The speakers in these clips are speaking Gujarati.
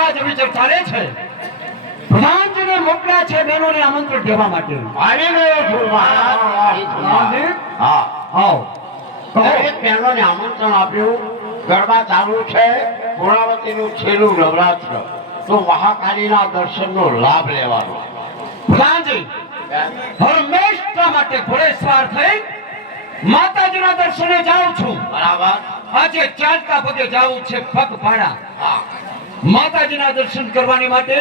મહારાજ વિચાર ચાલે છે પ્રધાનજીને મોકલ્યા છે બહેનોને આમંત્રણ દેવા માટે. આવી ગયો છું મહારાજ. હા આવો કહો. દરેક બહેનોને આમંત્રણ આપ્યું. ગરબા ચાલુ છે. પૂર્ણાવતીનું છેલ્લું નવરાત્ર. તો મહાકાળીના દર્શનનો લાભ લેવાનો. પ્રધાનજી હંમેશા માટે ઘોડેસવાર થઈ માતાજીના દર્શને જાઉં છું. બરાબર. આજે ચાલતા પગે જાવું છે પગપાળા હા માતાજીના દર્શન કરવાની માટે.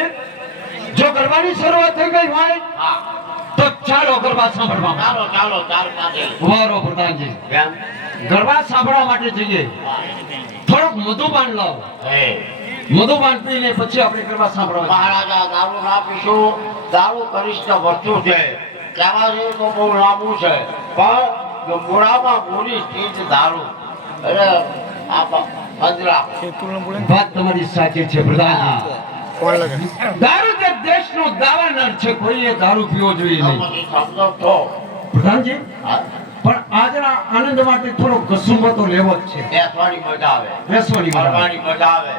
જો ગરબાની શરૂઆત થઈ ગઈ હોય હા તો ચાલો ગરબા સાંભળવા. ચાલો ચાલો ચાલ સાથે. વારો પ્રધાનજી બેન ગરબા સાંભળવા માટે જઈએ. થોડોક મધુપાન લાવો. હે મધુપાન પીને પછી આપણે ગરબા સાંભળવા. મહારાજા દારૂ ના પીશું. દારૂ કનિષ્ઠ વસ્તુ છે. કહેવા જઈએ તો બહુ લાંબુ છે પણ મોડામાં પૂરી ચીજ દારૂ એટલે આ બંધરા. વાત તમારી સાચી છે પ્રધાનજી. દારૂ તે દેશનો દાવાનળ છે. કોઈએ દારૂ પીવો જોઈએ નહીં. પછી સમજો તો પ્રધાનજી હા, પણ આજના આનંદ માટે થોડો ઘસુંબો તો લેવો જ છે. બેસવાની મજા આવે. બેસવાની મજા. ફરવાની મજા આવે.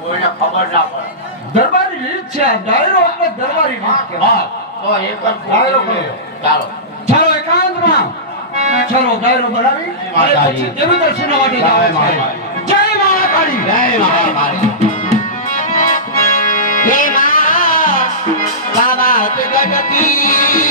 કોઈને ખબર ના પડે. દરબારી રીત છે આ. ડાયરો એટલે દરબારી રીત કહેવાય. હા તો એક જ ડાયરો પૂરી કરો. ચાલો ચાલો એકાંતમાં ચાલો ડાયરો બનાવી અને માતાજી. પછી દેવી દર્શન માટે જય જવાનું છે. માતાજી. જય મહાકાળી. જય મહાકાળી. હે માં બાબા જગતી